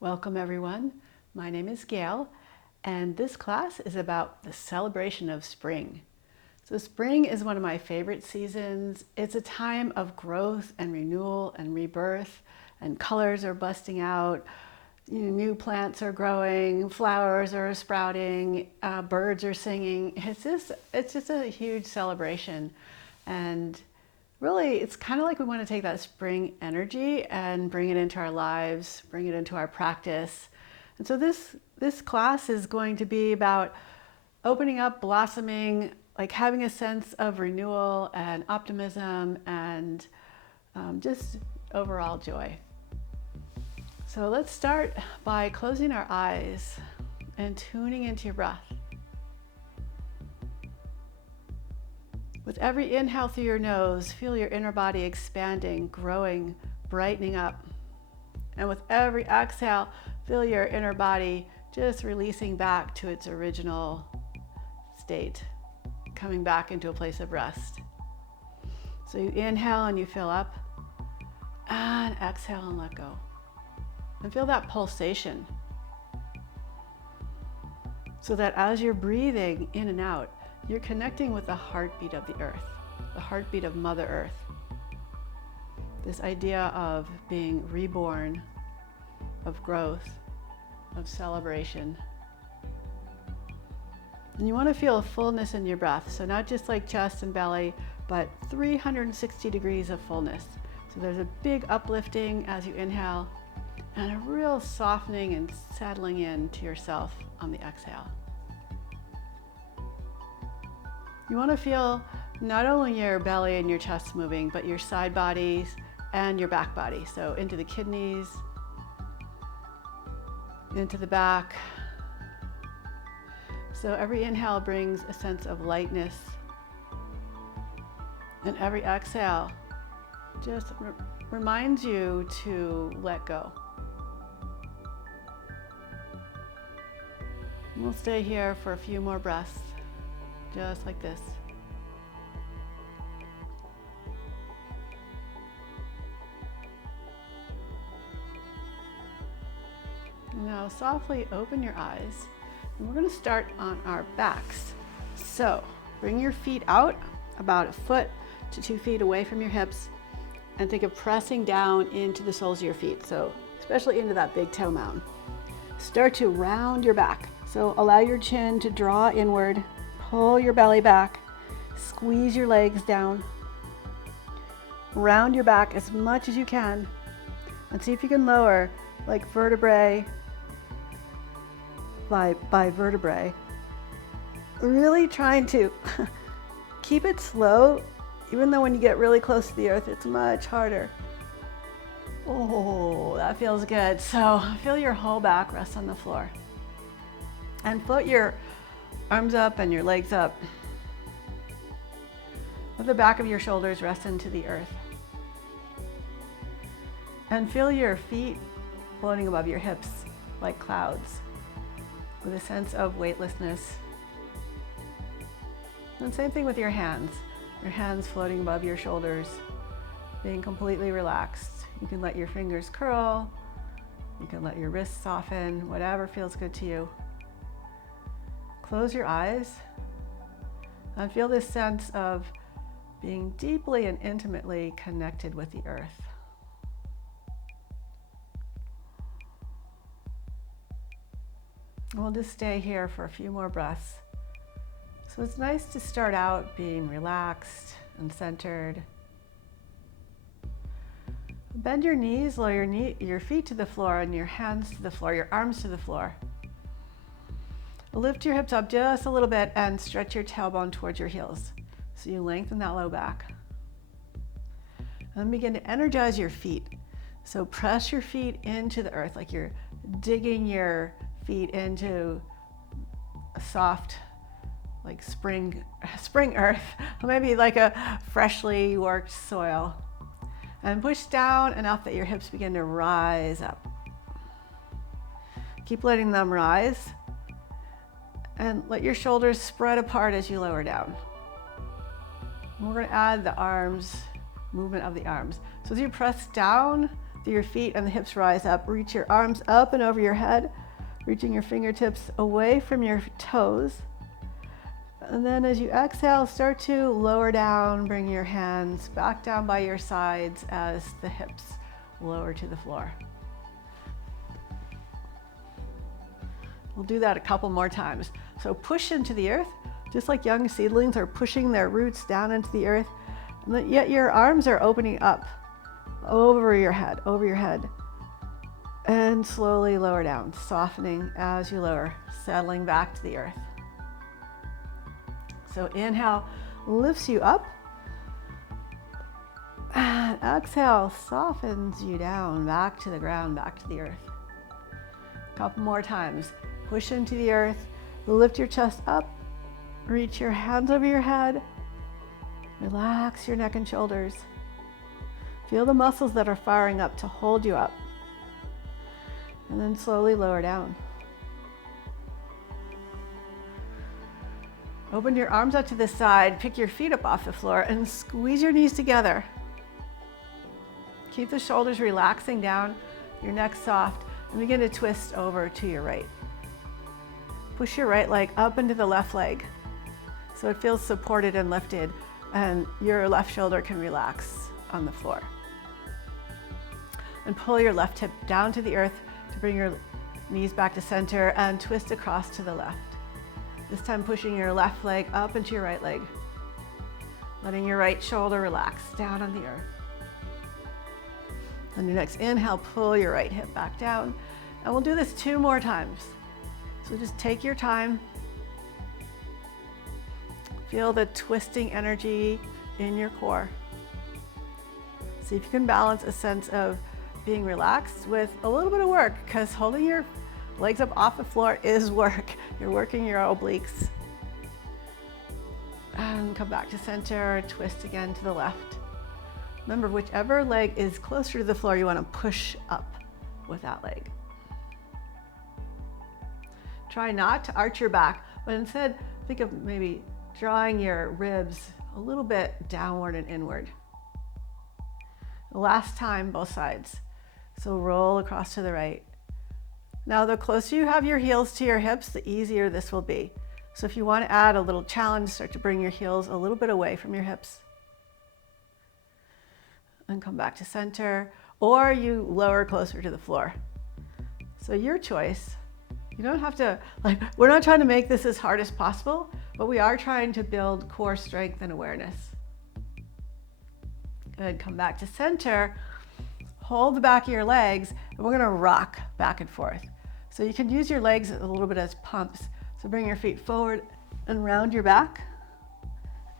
Welcome everyone. My name is Gayle, and this class is about the celebration of spring. So spring is one of my favorite seasons. It's a time of growth and renewal and rebirth, and colors are busting out. New plants are growing, flowers are sprouting, birds are singing. It's just a huge celebration. And really, it's kind of like we want to take that spring energy and bring it into our lives, bring it into our practice. And so this class is going to be about opening up, blossoming, like having a sense of renewal and optimism and just overall joy. So let's start by closing our eyes and tuning into your breath. With every inhale through your nose, feel your inner body expanding, growing, brightening up. And with every exhale, feel your inner body just releasing back to its original state, coming back into a place of rest. So you inhale and you fill up, and exhale and let go. And feel that pulsation. So that as you're breathing in and out, you're connecting with the heartbeat of the earth, the heartbeat of Mother Earth. This idea of being reborn, of growth, of celebration. And you want to feel a fullness in your breath. So not just like chest and belly, but 360 degrees of fullness. So there's a big uplifting as you inhale and a real softening and settling in to yourself on the exhale. You want to feel not only your belly and your chest moving, but your side bodies and your back body. So into the kidneys, into the back. So every inhale brings a sense of lightness. And every exhale just reminds you to let go. And we'll stay here for a few more breaths. Just like this. Now softly open your eyes, and we're going to start on our backs. So bring your feet out about 1 foot to 2 feet away from your hips, and think of pressing down into the soles of your feet, so especially into that big toe mound. Start to round your back, so allow your chin to draw inward. Pull your belly back, squeeze your legs down, round your back as much as you can, and see if you can lower like vertebrae by vertebrae. Really trying to keep it slow, even though when you get really close to the earth, it's much harder. Oh, that feels good. So feel your whole back rest on the floor. And float your arms up and your legs up. Let the back of your shoulders rest into the earth. And feel your feet floating above your hips like clouds with a sense of weightlessness. And same thing with your hands. Your hands floating above your shoulders, being completely relaxed. You can let your fingers curl. You can let your wrists soften, whatever feels good to you. Close your eyes and feel this sense of being deeply and intimately connected with the earth. We'll just stay here for a few more breaths. So it's nice to start out being relaxed and centered. Bend your knees, lower your feet to the floor and your hands to the floor, your arms to the floor. Lift your hips up just a little bit and stretch your tailbone towards your heels. So you lengthen that low back. And then begin to energize your feet. So press your feet into the earth like you're digging your feet into a soft, like spring earth, or maybe like a freshly worked soil. And push down enough that your hips begin to rise up. Keep letting them rise. And let your shoulders spread apart as you lower down. And we're going to add the arms, movement of the arms. So as you press down Your feet and the hips rise up. Reach your arms up and over your head, reaching your fingertips away from your toes. And then as you exhale, start to lower down, bring your hands back down by your sides as the hips lower to the floor. We'll do that a couple more times. So push into the earth, just like young seedlings are pushing their roots down into the earth, and yet your arms are opening up over your head, and slowly lower down, softening as you lower, settling back to the earth. So inhale lifts you up, and exhale softens you down, back to the ground, back to the earth. A couple more times. Push into the earth, lift your chest up, reach your hands over your head, relax your neck and shoulders. Feel the muscles that are firing up to hold you up. And then slowly lower down. Open your arms out to the side, pick your feet up off the floor, and squeeze your knees together. Keep the shoulders relaxing down, your neck soft, and begin to twist over to your right. Push your right leg up into the left leg so it feels supported and lifted, and your left shoulder can relax on the floor. And pull your left hip down to the earth to bring your knees back to center and twist across to the left. This time pushing your left leg up into your right leg, letting your right shoulder relax down on the earth. On your next inhale, pull your right hip back down, and we'll do this 2 more times. So just take your time. Feel the twisting energy in your core. See if you can balance a sense of being relaxed with a little bit of work, because holding your legs up off the floor is work. You're working your obliques. And come back to center, twist again to the left. Remember, whichever leg is closer to the floor, you want to push up with that leg. Try not to arch your back, but instead think of maybe drawing your ribs a little bit downward and inward. Last time, both sides. So roll across to the right. Now, the closer you have your heels to your hips, the easier this will be. So if you want to add a little challenge, start to bring your heels a little bit away from your hips. And come back to center, or you lower closer to the floor. So your choice. You don't have to, we're not trying to make this as hard as possible, but we are trying to build core strength and awareness. Good, come back to center. Hold the back of your legs, and we're gonna rock back and forth. So you can use your legs a little bit as pumps. So bring your feet forward and round your back,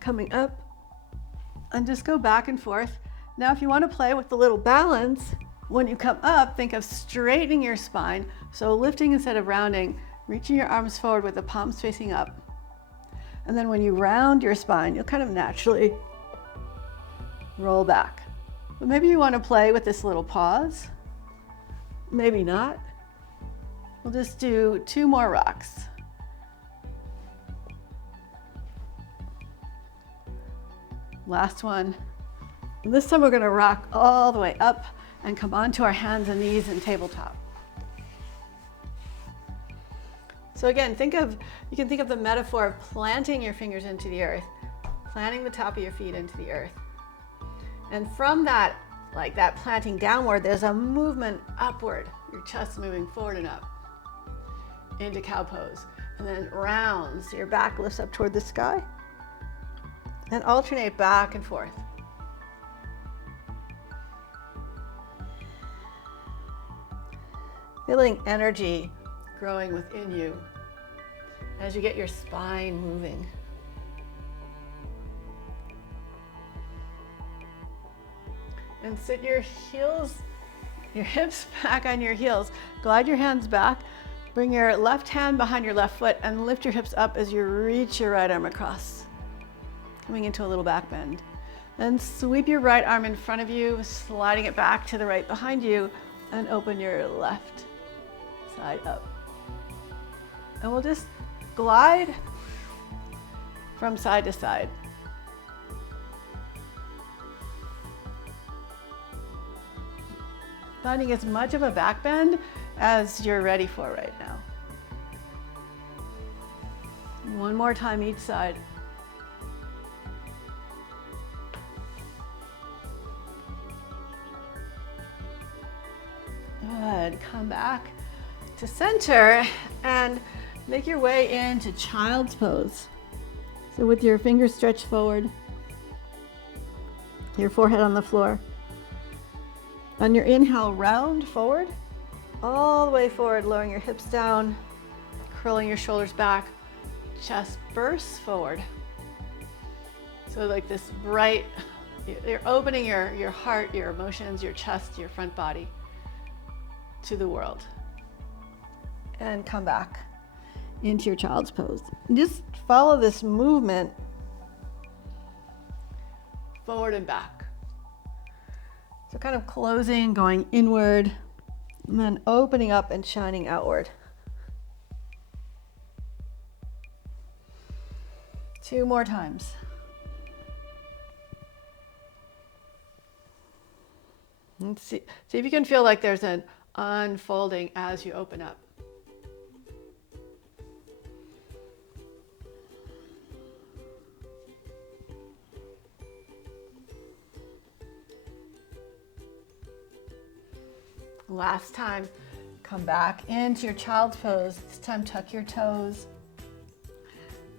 coming up, and just go back and forth. Now, if you want to play with the little balance, when you come up, think of straightening your spine. So lifting instead of rounding, reaching your arms forward with the palms facing up. And then when you round your spine, you'll kind of naturally roll back. But maybe you want to play with this little pause. Maybe not. We'll just do 2 more rocks. Last one. And this time we're going to rock all the way up and come onto our hands and knees in tabletop. So again, you can think of the metaphor of planting your fingers into the earth, planting the top of your feet into the earth. And from that, like that planting downward, there's a movement upward. Your chest moving forward and up into cow pose. And then round, so your back lifts up toward the sky. And alternate back and forth. Feeling energy growing within you as you get your spine moving. And sit your hips back on your heels. Glide your hands back. Bring your left hand behind your left foot and lift your hips up as you reach your right arm across. Coming into a little back bend. Then sweep your right arm in front of you, sliding it back to the right behind you, and open your left side up. And we'll just glide from side to side. finding as much of a back bend as you're ready for right now. One more time each side. Good. Come back to center and make your way into child's pose. So with your fingers stretched forward, your forehead on the floor. On your inhale, round forward, all the way forward, lowering your hips down, curling your shoulders back, chest bursts forward. So like this bright, you're opening your heart, your emotions, your chest, your front body to the world. And come back into your child's pose. And just follow this movement forward and back. So kind of closing, going inward, and then opening up and shining outward. 2 more times. And see if you can feel like there's an unfolding as you open up. Last time, come back into your child's pose. This time, tuck your toes.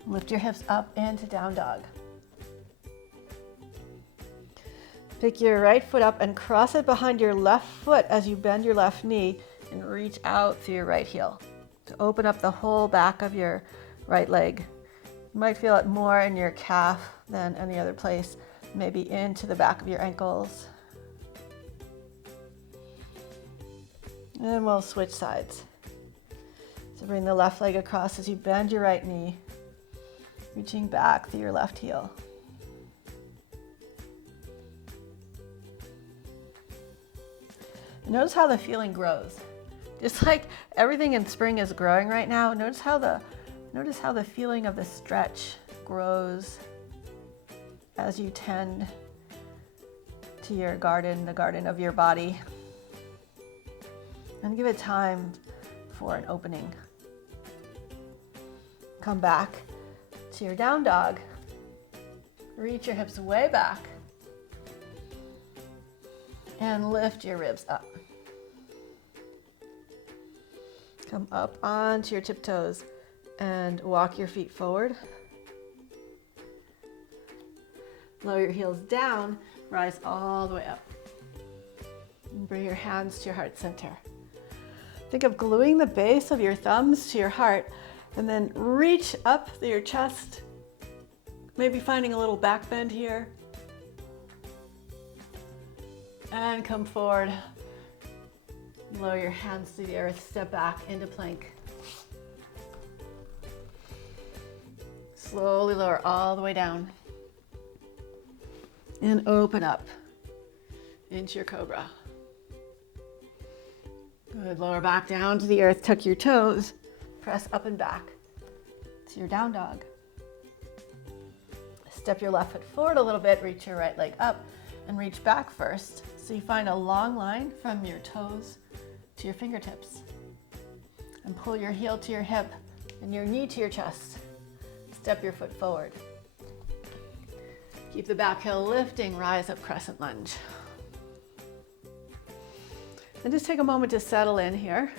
Lift your hips up into down dog. Pick your right foot up and cross it behind your left foot as you bend your left knee and reach out through your right heel to open up the whole back of your right leg. You might feel it more in your calf than any other place, maybe into the back of your ankles. And we'll switch sides. So bring the left leg across as you bend your right knee, reaching back through your left heel. And notice how the feeling grows. Just like everything in spring is growing right now, notice how the feeling of the stretch grows as you tend to your garden, the garden of your body. And give it time for an opening. Come back to your down dog. Reach your hips way back. And lift your ribs up. Come up onto your tiptoes and walk your feet forward. Lower your heels down, rise all the way up. And bring your hands to your heart center. Think of gluing the base of your thumbs to your heart and then reach up through your chest, maybe finding a little back bend here. And come forward. Lower your hands to the earth, step back into plank. Slowly lower all the way down. And open up into your cobra. Good, lower back down to the earth, tuck your toes, press up and back to your down dog. Step your left foot forward a little bit, reach your right leg up and reach back first. So you find a long line from your toes to your fingertips. And pull your heel to your hip and your knee to your chest. Step your foot forward. Keep the back heel lifting, rise up, crescent lunge. And just take a moment to settle in here.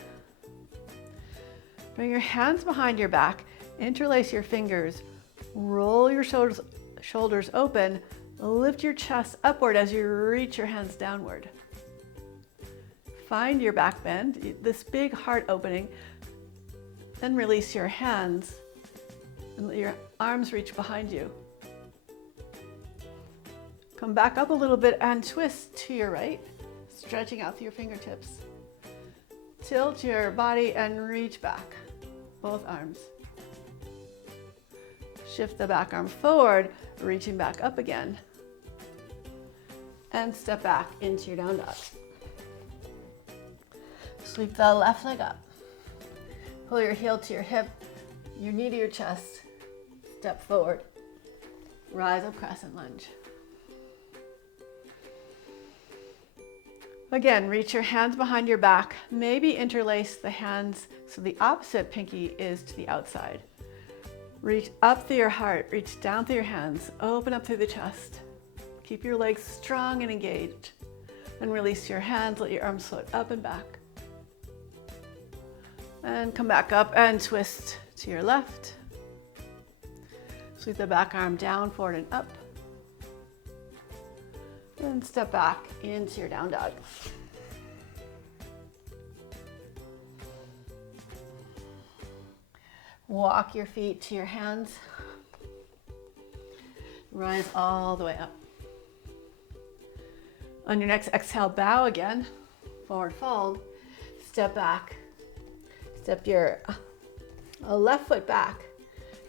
Bring your hands behind your back, interlace your fingers, roll your shoulders open, lift your chest upward as you reach your hands downward. Find your back bend, this big heart opening, then release your hands and let your arms reach behind you. Come back up a little bit and twist to your right, stretching out through your fingertips. Tilt your body and reach back, both arms. Shift the back arm forward, reaching back up again. And step back into your down dog. Sweep the left leg up. Pull your heel to your hip, your knee to your chest. Step forward. Rise up, crescent lunge. Again, reach your hands behind your back. Maybe interlace the hands so the opposite pinky is to the outside. Reach up through your heart, reach down through your hands, open up through the chest. Keep your legs strong and engaged. And release your hands, let your arms float up and back. And come back up and twist to your left. Sweep the back arm down, forward and up. And step back into your down dog. Walk your feet to your hands. Rise all the way up. On your next exhale, bow again, forward fold, step back, step your left foot back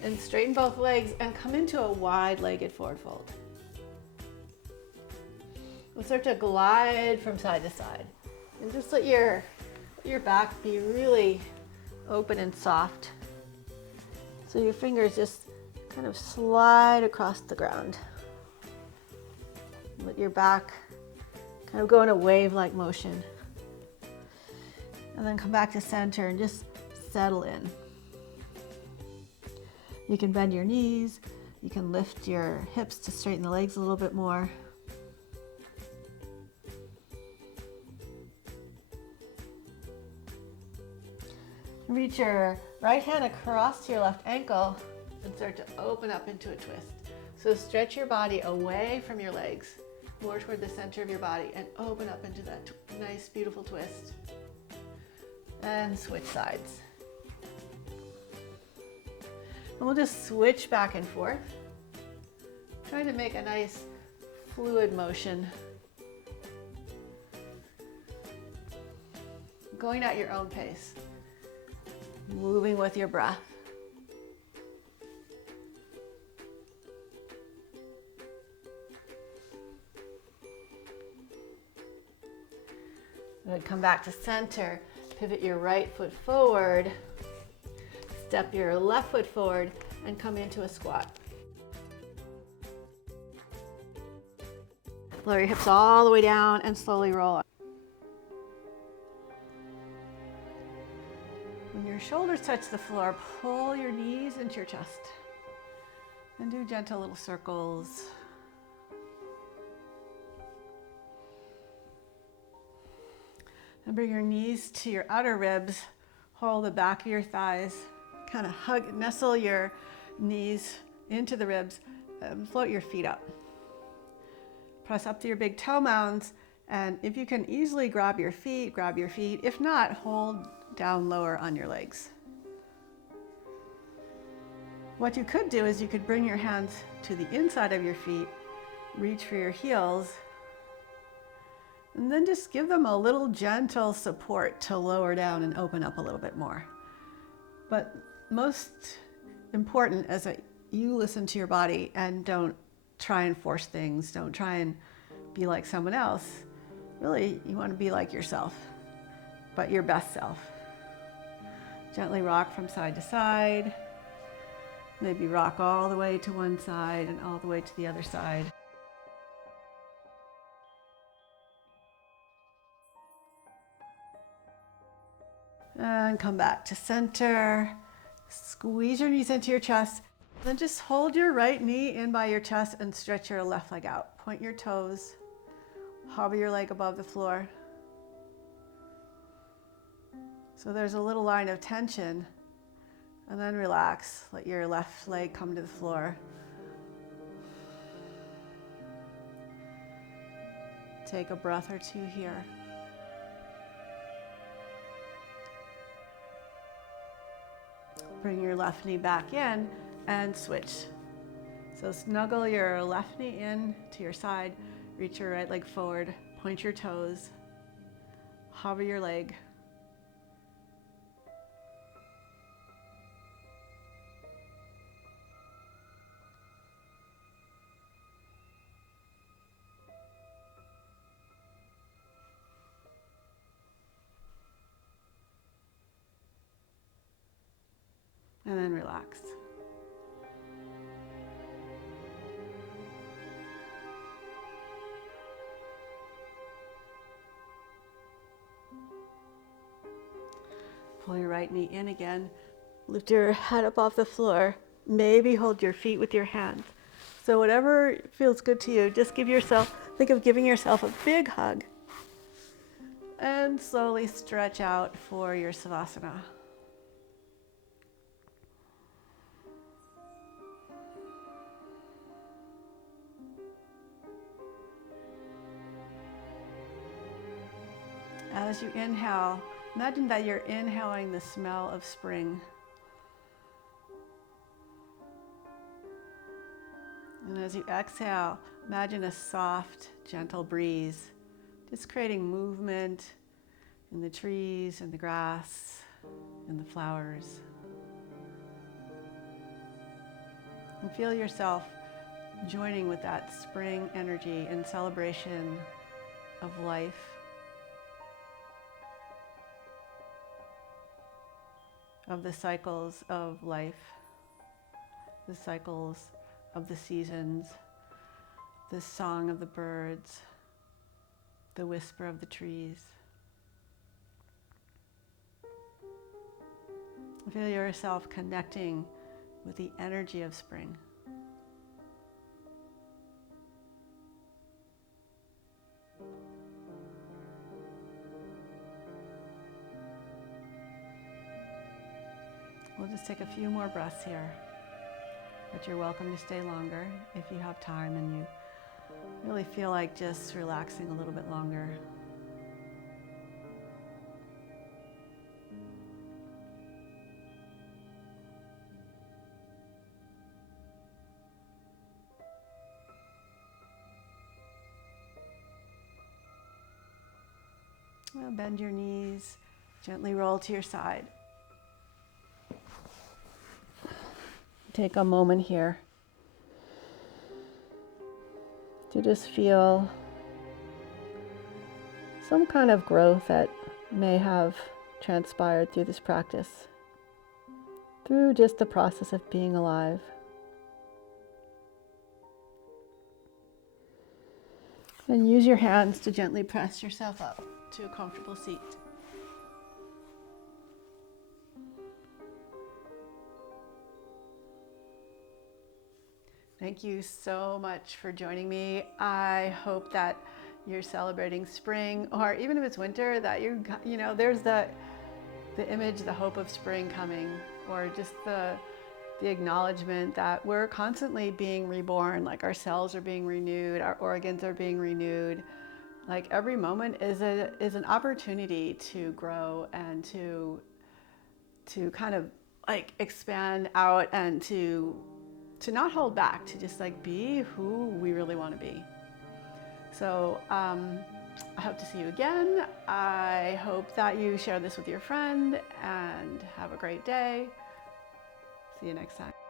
and straighten both legs and come into a wide-legged forward fold. We'll start to glide from side to side and just let your back be really open and soft. So your fingers just kind of slide across the ground. Let your back kind of go in a wave-like motion. And then come back to center and just settle in. You can bend your knees. You can lift your hips to straighten the legs a little bit more. Reach your right hand across to your left ankle and start to open up into a twist. So stretch your body away from your legs, more toward the center of your body, and open up into that nice, beautiful twist. And switch sides. And we'll just switch back and forth. Try to make a nice fluid motion. Going at your own pace. Moving with your breath. Good. Come back to center. Pivot your right foot forward. Step your left foot forward and come into a squat. Lower your hips all the way down and slowly roll up. When your shoulders touch the floor, pull your knees into your chest and do gentle little circles. And bring your knees to your outer ribs. Hold the back of your thighs. Kind of hug, nestle your knees into the ribs and float your feet up. Press up to your big toe mounds, and if you can easily grab your feet, grab your feet. If not, hold down lower on your legs. What you could do is you could bring your hands to the inside of your feet, reach for your heels, and then just give them a little gentle support to lower down and open up a little bit more. But most important is that you listen to your body and don't try and force things. Don't try and be like someone else. Really, you want to be like yourself, but your best self. Gently rock from side to side. Maybe rock all the way to one side and all the way to the other side. And come back to center. Squeeze your knees into your chest. Then just hold your right knee in by your chest and stretch your left leg out. Point your toes. Hover your leg above the floor. So there's a little line of tension. And then relax. Let your left leg come to the floor. Take a breath or two here. Bring your left knee back in and switch. So snuggle your left knee in to your side, reach your right leg forward, point your toes, hover your leg. And then relax. Pull your right knee in again. Lift your head up off the floor. Maybe hold your feet with your hands. So whatever feels good to you, just think of giving yourself a big hug. And slowly stretch out for your Savasana. As you inhale, imagine that you're inhaling the smell of spring. And as you exhale, imagine a soft, gentle breeze, just creating movement in the trees and the grass and the flowers. And feel yourself joining with that spring energy in celebration of life, of the cycles of life, the cycles of the seasons, the song of the birds, the whisper of the trees. Feel yourself connecting with the energy of spring. We'll just take a few more breaths here, but you're welcome to stay longer if you have time and you really feel like just relaxing a little bit longer. Well, bend your knees, gently roll to your side. Take a moment here to just feel some kind of growth that may have transpired through this practice, through just the process of being alive. And use your hands to gently press yourself up to a comfortable seat. Thank you so much for joining me. I hope that you're celebrating spring, or even if it's winter, that there's the image, the hope of spring coming, or just the acknowledgement that we're constantly being reborn, like our cells are being renewed, our organs are being renewed. Like every moment is an opportunity to grow and to kind of like expand out and to not hold back, to just like be who we really want to be. So I hope to see you again. I hope that you share this with your friend and have a great day. See you next time.